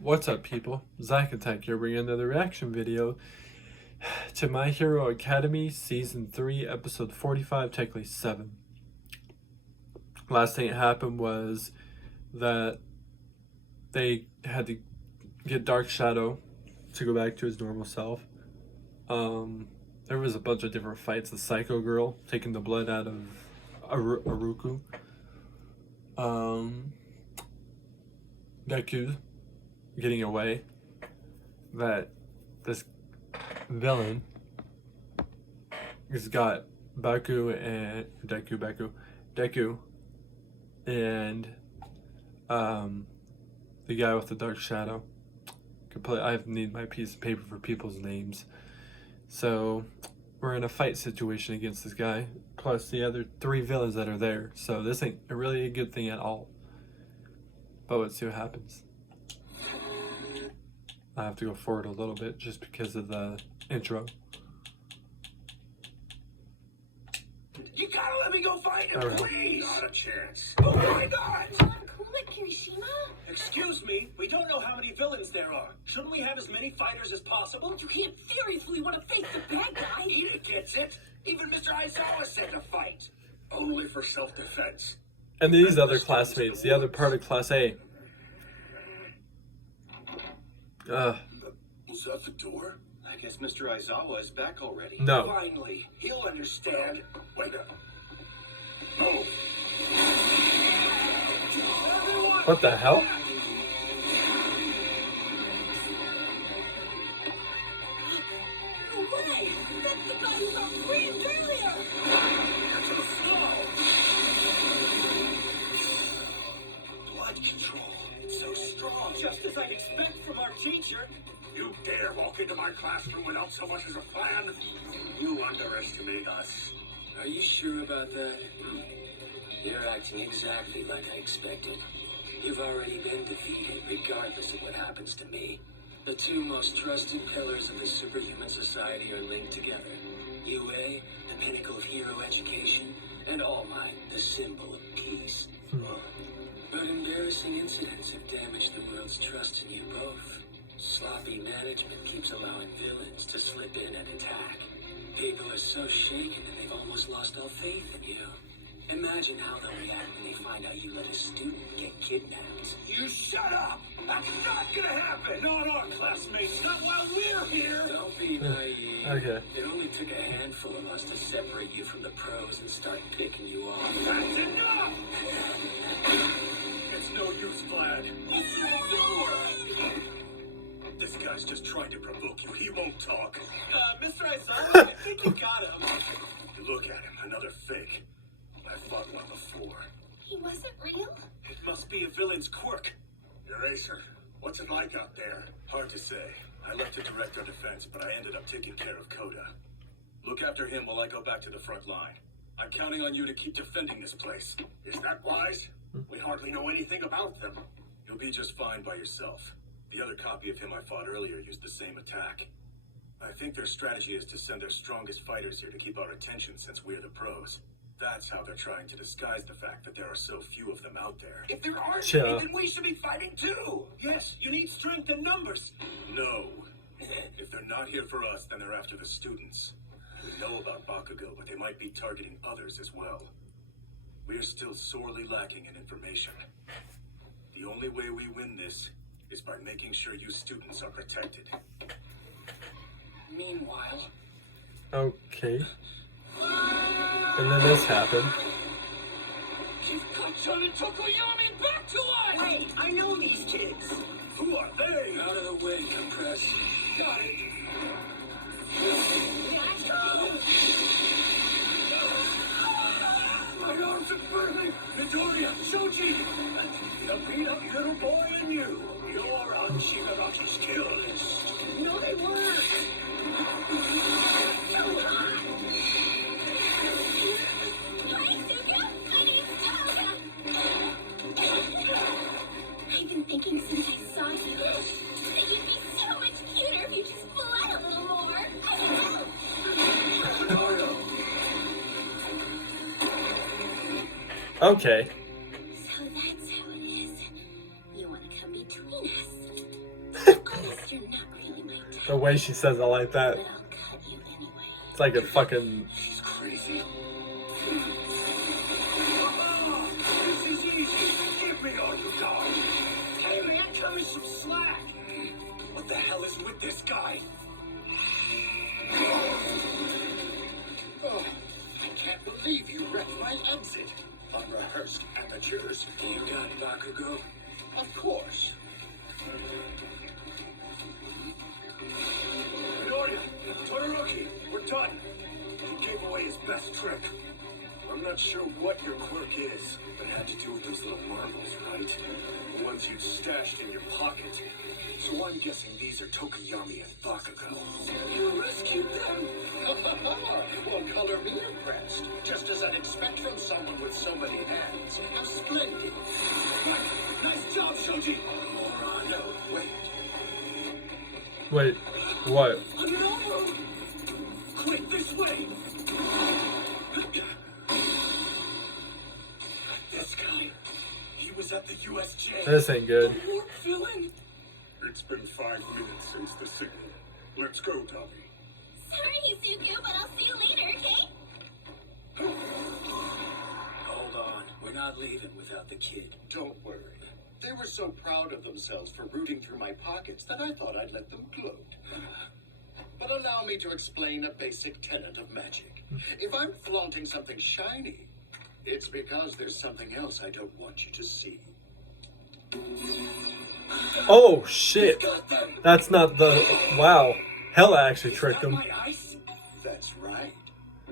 What's up, people? Zach Attack here, bringing another reaction video to My Hero Academy Season 3, Episode 45, technically 7. Last thing that happened was that they had to get Dark Shadow to go back to his normal self. There was a bunch of different fights. The Psycho Girl taking the blood out of Aruku. Deku getting away. That this villain has got Deku and the guy with the Dark Shadow. I need my piece of paper for people's names. So we're in a fight situation against this guy, plus the other 3 villains that are there. So this ain't really a good thing at all. But let's see what happens. I have to go forward a little bit just because of the intro. You gotta let me go find him, please! Not a chance. Oh my god! Cool it, Kirishima? Excuse me, we don't know how many villains there are. Shouldn't we have as many fighters as possible? You can't furiously want to face the bad guy. Ida gets it. Even Mr. Aizawa said to fight. Only for self-defense. And these other classmates, the other part of Class A. Was that the door? I guess Mr. Aizawa is back already. No. Finally, he'll understand. Wait up. Oh. Everyone, What the hell? No way! That's the guy who got framed earlier! You're too slow. Blood control. It's so strong. Just as I'd expect from our teacher. You dare walk into my classroom without so much as a plan? You underestimate us. Are you sure about that? You're acting exactly like I expected. You've already been defeated, regardless of what happens to me. The 2 most trusted pillars of the superhuman society are linked together. UA, the pinnacle of hero education, and All Might, the symbol of peace. But embarrassing incidents have damaged the world's trust in you both. Sloppy management keeps allowing villains to slip in and attack. People are so shaken that they've almost lost all faith in you. Imagine how they'll react when they find out you let a student get kidnapped. You shut up! That's not gonna happen! Not our classmates, not while we're here! Don't be naive. Okay. It only took a handful of us to separate you from the pros and start picking you off. That's enough! It's no use, Vlad. This guy's just trying to provoke you. He won't talk. Mr. Aizawa, I think you got him. Look at him, another fake. I fought one before. He wasn't real? It must be a villain's quirk. Eraser, what's it like out there? Hard to say. I left to direct our defense, but I ended up taking care of Koda. Look after him while I go back to the front line. I'm counting on you to keep defending this place. Is that wise? We hardly know anything about them. You'll be just fine by yourself. The other copy of him I fought earlier used the same attack. I think their strategy is to send their strongest fighters here to keep our attention since we're the pros. That's how they're trying to disguise the fact that there are so few of them out there. If there aren't any, then we should be fighting too! Yes, you need strength in numbers! No. If they're not here for us, then they're after the students. We know about Bakugo, but they might be targeting others as well. We are still sorely lacking in information. The only way we win this is by making sure you students are protected. Meanwhile... Okay. And then this happened. You've got John Tokoyami back to life! Wait, I know these kids! Who are they? Out of the way, Compress. Got it. My arms are burning! Midoriya, Shoji! And the beat-up little boy in you! You're on Shigaraki's kill list. No, they weren't! I've been thinking since I saw you that you'd be so much cuter if you just pull out a little more. Okay. So that's how it is. You want to come between us. Honest, you're not really my type, The way she says it like that. but I'll cut you anyway. It's like a fucking... She's crazy. This is easy. Give me all you got. Hey man, cut me some slack. What the hell is with this guy? Oh, I can't believe you wrecked my exit. Unrehearsed amateurs. You got Bakugo? Of course. Midoriya, Todoroki, we're done. He gave away his best trick. I'm not sure what your quirk is, but it had to do with those little marbles, right? The ones you'd stashed in your pocket. So I'm guessing these are Tokoyami and Bakugo. You rescued them! Well, color me impressed. Just as I'd expect from someone with so many hands. How splendid. Nice job, Shoji! No, wait. Wait, what? No! Quick, this way! This guy, he was at the USJ. This ain't good. The warp villain? It's been 5 minutes since the signal. Let's go, Tommy. Sorry, Izuku, but I'll see you later, okay? Hold on. We're not leaving without the kid. Don't worry. They were so proud of themselves for rooting through my pockets that I thought I'd let them gloat. But allow me to explain a basic tenet of magic. If I'm flaunting something shiny, it's because there's something else I don't want you to see. Oh, shit. That's not the... Wow. Hella actually tricked him. That's right.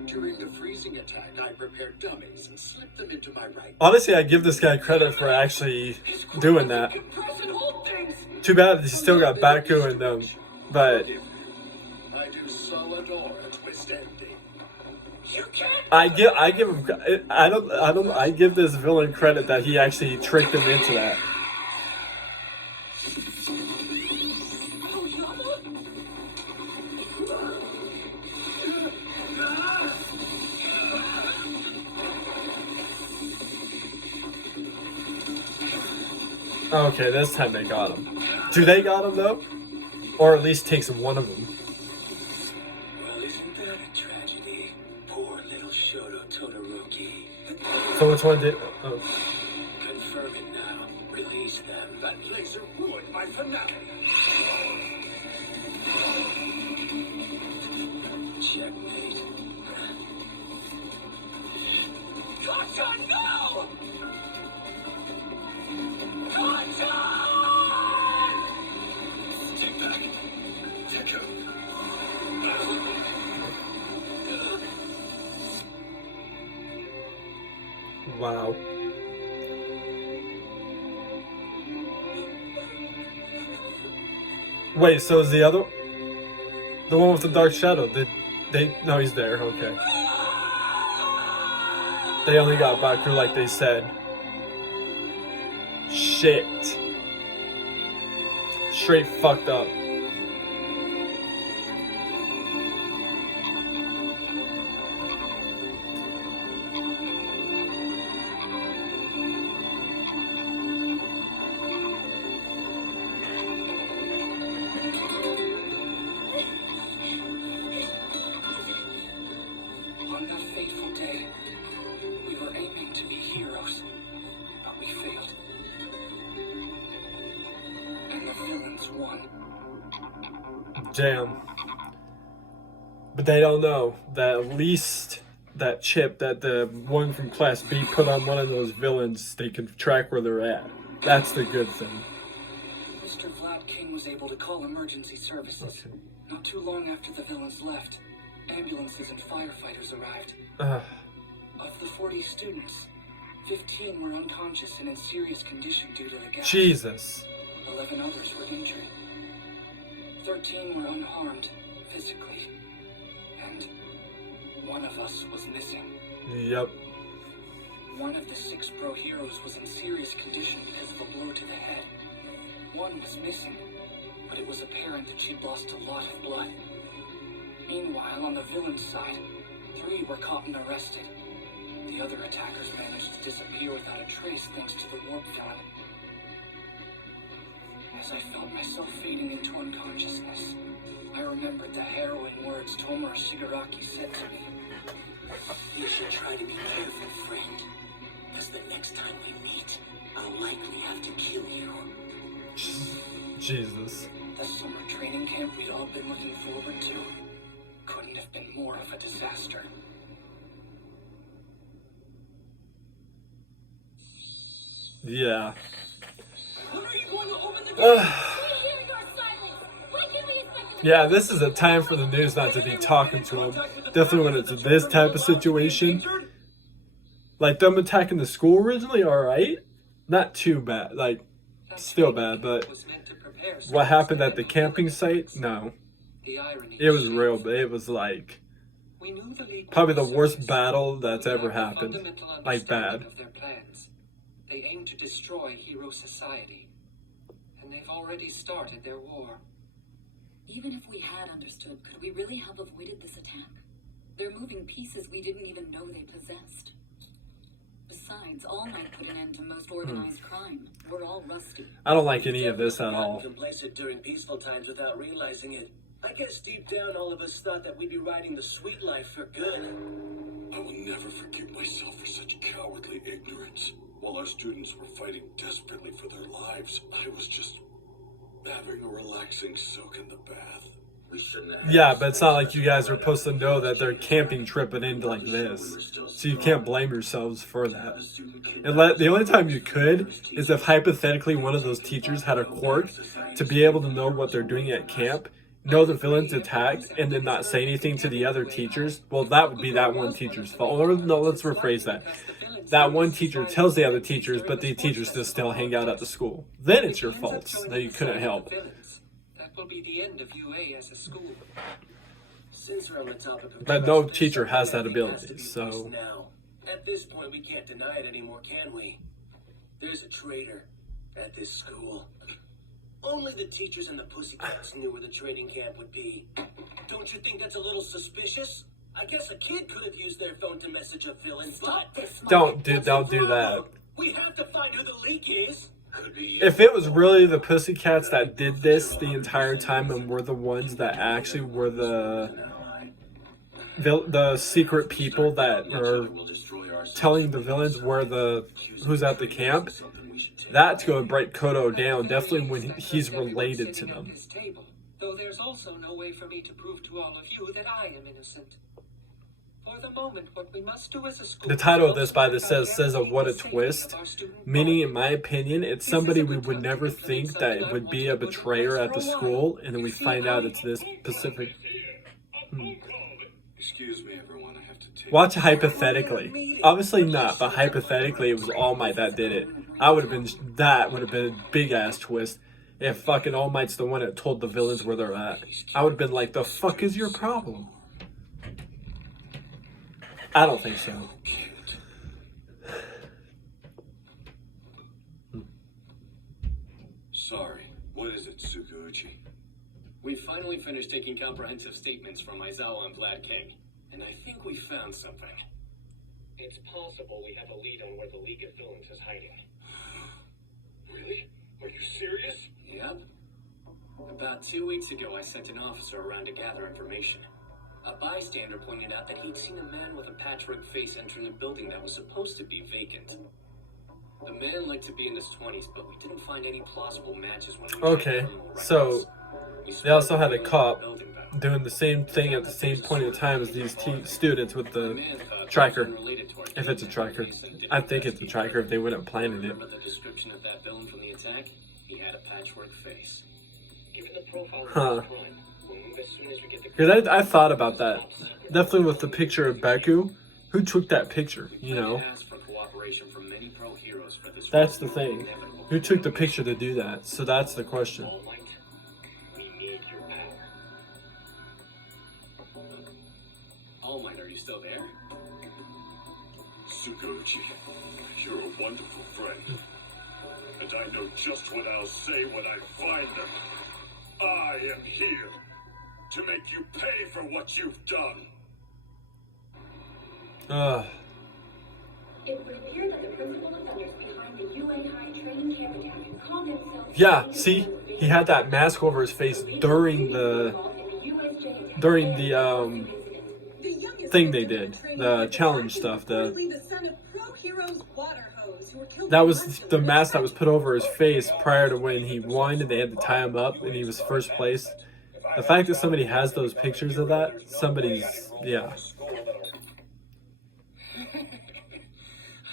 During the freezing attack, I prepared dummies and slipped them into my right. Honestly, I give this guy credit for actually doing that. Too bad he still got Baku in them. But... I do solid or a twist ending. You can't. I give him... I give this villain credit that he actually tricked him into that. Okay, this time they got him. Do they got him though? Or at least takes one of them. Well, isn't that a tragedy? Poor little Shoto Todoroki. So which one did... Oh. Confirm it now. Release them. That laser ruined my finale. Checkmate. Gotcha, no! Gotcha! Take back. Take him. Wow. Wait, so is the other... The one with the dark shadow, did they... No, he's there, okay. They only got Baku like they said. Shit. Straight fucked up. On that fateful day, we were aiming to be heroes, but we failed. And the villains won. Damn. But they don't know that at least that chip that the one from Class B put on one of those villains, they can track where they're at. That's the good thing. Mr. Vlad King was able to call emergency services. Okay. Not too long after the villains left, ambulances and firefighters arrived. Ugh. Of the 40 students, 15 were unconscious and in serious condition due to the gas. Jesus. 11 others were injured. 13 were unharmed physically. And one of us was missing. Yep. One of the 6 pro heroes was in serious condition because of a blow to the head. One was missing, but it was apparent that she'd lost a lot of blood. Meanwhile, on the villain's side, 3 were caught and arrested. The other attackers managed to disappear without a trace thanks to the warp villain. As as I felt myself fading into unconsciousness, I remembered the harrowing words Tomura Shigaraki said to me. You should try to be careful, friend, as the next time we meet, I'll likely have to kill you. Jesus. The summer training camp we'd all been looking forward to couldn't have been more of a disaster. Yeah. When are you going to open the door? Yeah, this is a time for the news not to be talking to him. Definitely when it's this type of situation. Like them attacking the school originally, alright. Not too bad. Like, still bad, but what happened at the camping site? No. It was real, but it was like probably the worst battle that's ever happened. Like, bad. They aim to destroy Hero Society, and they've already started their war. Even if we had understood, could we really have avoided this attack? They're moving pieces we didn't even know they possessed. Besides, All Might put an end to most organized crime. We're all rusty. I don't like any of this at all. Complacent during peaceful times without realizing it. I guess deep down all of us thought that we'd be riding the sweet life for good. I will never forgive myself for such cowardly ignorance. While our students were fighting desperately for their lives, I was just having a relaxing soak in the bath. We shouldn't have. Yeah, but it's not like you guys are supposed to know that they're camping tripping into like this. So you can't blame yourselves for that. The only time you could is if hypothetically one of those teachers had a quirk to be able to know what they're doing at camp, know the villains attacked, and then not say anything to the other teachers. Well, that would be that one teacher's fault. Or no, let's rephrase that. That one teacher tells the other teachers, but the teachers just still hang out at the school. Then it's your fault that you couldn't help. That will be the end of UA as a school. Since we're on the topic of But no teacher has that ability, so... Now, at this point, we can't deny it anymore, can we? There's a traitor at this school. Only the teachers and the pussycats knew where the training camp would be. Don't you think that's a little suspicious? I guess a kid could have used their phone to message a villain, but... Don't do that. We have to find who the leak is. If it was really the pussycats that did this the entire time and were the ones that actually were the secret people that are telling the villains who's at the camp, that's going to break Kodo down, definitely when he's related to them. Though there's also no way for me to prove to all of you that I am innocent. For the moment, what we must do as a school... The title of this by this says what a twist. Meaning, in my opinion, it's somebody we would never think that would be a betrayer at the school, and then we find out it's this specific... Excuse me, everyone. I have to take... Watch hypothetically. Obviously not, but hypothetically, it was All Might that did it. That would have been a big-ass twist. If fucking All Might's the one that told the villains where they're at. I would have been like, the fuck is your problem? I don't think so. Sorry. What is it, Tsukuuchi? We finally finished taking comprehensive statements from Aizawa and Vlad King, and I think we found something. It's possible we have a lead on where the League of Villains is hiding. Really? Are you serious? Yep. About 2 weeks ago, I sent an officer around to gather information. A bystander pointed out that he'd seen a man with a patchwork face entering a building that was supposed to be vacant. The man looked to be in his 20s, but we didn't find any plausible matches when we checked Okay, criminal records. so they also had a cop Building back. doing the same thing at the same point in time as these students with The the man thought tracker. he was unrelated to our If it's a team tracker. members and didn't I think it's a investigate tracker if they wouldn't have planted it. Remember the description of that villain from the attack? He had a patchwork face. Given the profile of Huh. the crime, we'll move as soon as we get the... Because I thought about that. Definitely with the picture of Beku. Who took that picture, you know? Asked for cooperation from many pro heroes for this That's the thing. Who took the picture to do that? So that's the question. All Might, we need your power. All Might, are you still there? Tsukuuchi, you're a wonderful friend. And I know just what I'll say when I find them. I am here to make you pay for what you've done. It would appear that the principal offenders behind the UA High training camp attack called themselves... Yeah, see? he had that mask over his face during the thing they did, the challenge stuff. That was the mask that was put over his face prior to when he won and they had to tie him up and he was first place. The fact that somebody has those pictures of that, yeah.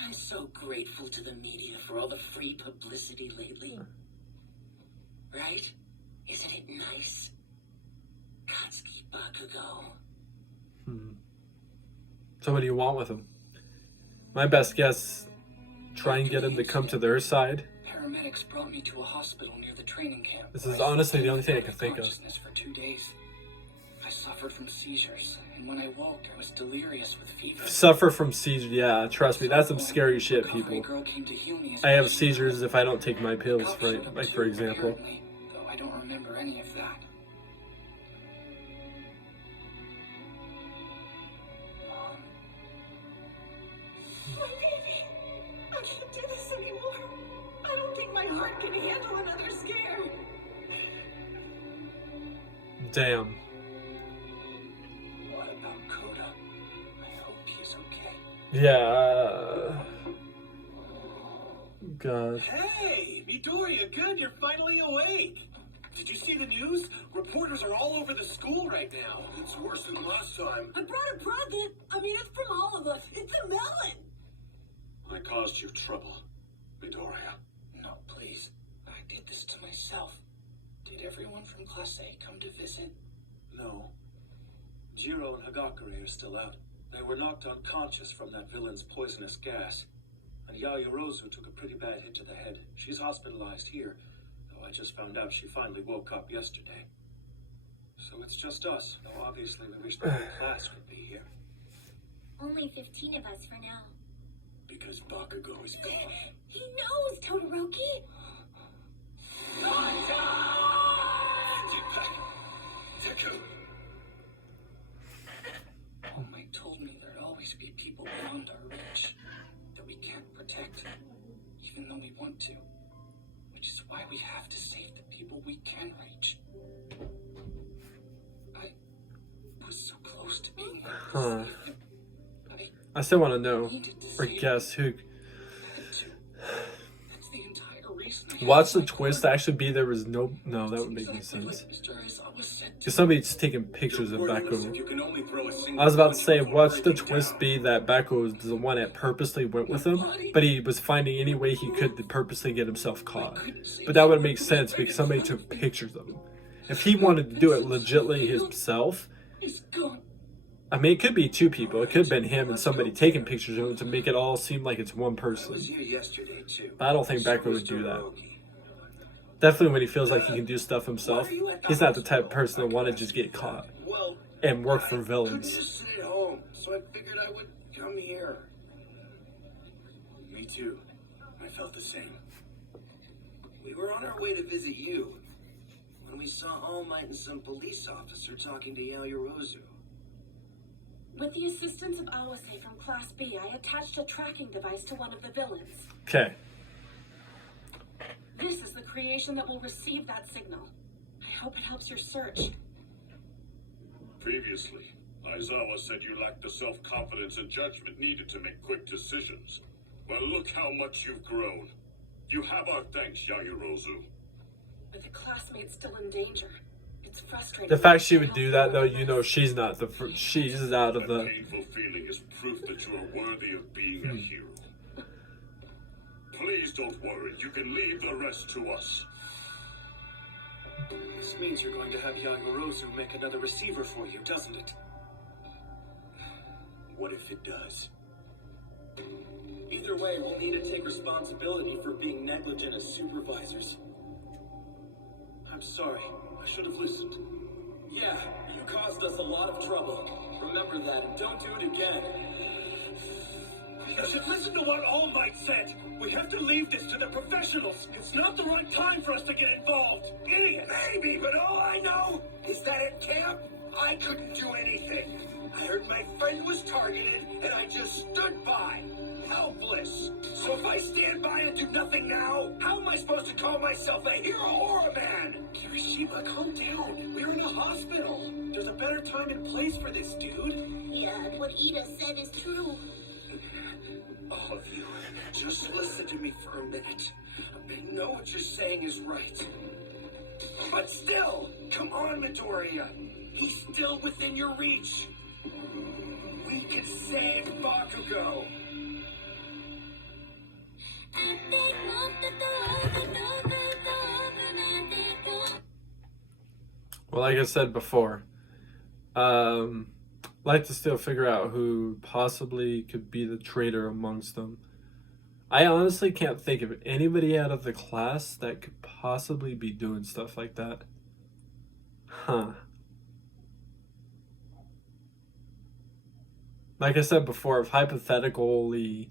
I'm so grateful to the media for all the free publicity lately. Right? Isn't it nice? Katsuki Bakugo. So what do you want with him? My best guess, try and get him to come to their side. Paramedics brought me to a hospital near the training camp. This is honestly the only thing I can think of. For 2 days. I suffered from seizures, and when I woke, I was delirious with fever. Suffer from seizures, yeah, trust me, that's some scary shit, people. I have seizures if I don't take my pills, like for example. Though I don't remember any of that. Mom. My baby, I can't do this anymore. I don't think my heart can handle another scare. Damn. What about Koda? I hope he's okay. Yeah. God. Hey, Midoriya, good, you're finally awake. Did you see the news? Reporters are all over the school right now. It's worse than last time. I brought a present. I mean, it's from all of us. It's a melon. I caused you trouble, Midoriya. No, please. I did this to myself. Did everyone from Class A come to visit? No. Jiro and Hagakure are still out. They were knocked unconscious from that villain's poisonous gas. And Yayorozu took a pretty bad hit to the head. She's hospitalized here, though I just found out she finally woke up yesterday. So it's just us, though obviously we wish the whole class could be here. Only 15 of us for now. Because Bakugo is gone. He knows, Todoroki. Deku. All Might told me there'd always be people beyond our reach that we can't protect, even though we want to. Which is why we have to save the people we can reach. I was so close to being able to Huh. save them. I still want to know, Needed to or save guess who. them. That's the entire reason I Watch had the my twist plan. actually be there was no. No, that would make no Exactly sense. what Mr. Aizawa said to Because somebody's taking pictures of Don't worry, listen, Bakugo. you can only throw a single I was about to punch say, before watch the breaking twist down. be that Bakugo was the one that purposely went with him, but he was finding any way he could to purposely get himself caught. But that would make sense because somebody took pictures of him. If he wanted to do it legitly himself, He's gone. I mean, it could be two people. It could have been him and somebody taking pictures of him to make it all seem like it's one I person. was here yesterday, too. But I don't think Bakugo would do that. Definitely when he feels like he can do stuff himself, he's not the type of person that want to just get caught Well, and work for I couldn't villains. just sit at home, so I figured I would come here. Me too. I felt the same. We were on our way to visit you when we saw All Might and some police officer talking to Yayorozu. With the assistance of Awase from Class B, I attached a tracking device to one of the villains. Okay. This is the creation that will receive that signal. I hope it helps your search. Previously, Aizawa said you lacked the self-confidence and judgment needed to make quick decisions. Well, look how much you've grown. You have our thanks, Yayorozu. With a classmate still in danger, it's frustrating. The fact she would do that, though, you know she's not the she's out of That the. painful feeling is proof that you are worthy of being a hero. Please don't worry. You can leave the rest to us. This means you're going to have Yagorozu make another receiver for you, doesn't it? What if it does? Either way, we'll need to take responsibility for being negligent as supervisors. I'm sorry. I should have listened. Yeah, you caused us a lot of trouble. Remember that and don't do it again. You should listen to what All Might said. We have to leave this to the professionals. It's not the right time for us to get involved. Idiot. Maybe, but all I know is that at camp, I couldn't do anything. I heard my friend was targeted, and I just stood by, helpless. So if I stand by and do nothing now, how am I supposed to call myself a hero or a man? Sheba, calm down. We're in a hospital. There's a better time and place for this, dude. Yeah, and what Ida said is true. All of you, just listen to me for a minute. I know what you're saying is right. But still, come on, Midoriya. He's still within your reach. We can save Bakugo. Well, like I said before, like to still figure out who possibly could be the traitor amongst them. I honestly can't think of anybody out of the class that could possibly be doing stuff like that. Huh. Like I said before, if hypothetically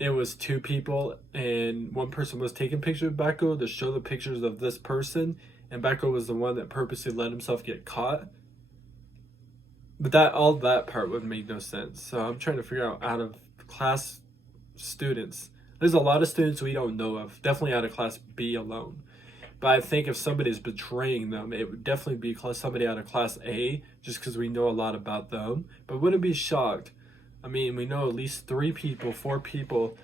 it was two people and one person was taking pictures of Bakugo to show the pictures of this person, and Bakugo was the one that purposely let himself get caught. But all that part would make no sense. So I'm trying to figure out of class students. There's a lot of students we don't know of. Definitely out of class B alone. But I think if somebody's betraying them, it would definitely be somebody out of class A, just because we know a lot about them. But wouldn't be shocked. I mean, we know at least 4 people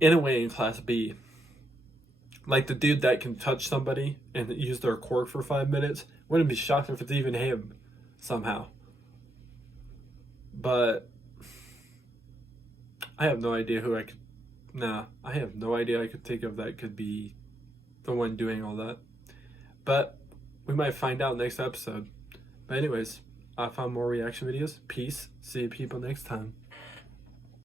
in a way in class B. Like the dude that can touch somebody and use their quirk for 5 minutes. Wouldn't be shocked if it's even him somehow. But I have no idea who I have no idea I could think of that could be the one doing all that. But we might find out next episode. But anyways, I found more reaction videos. Peace. See you people next time.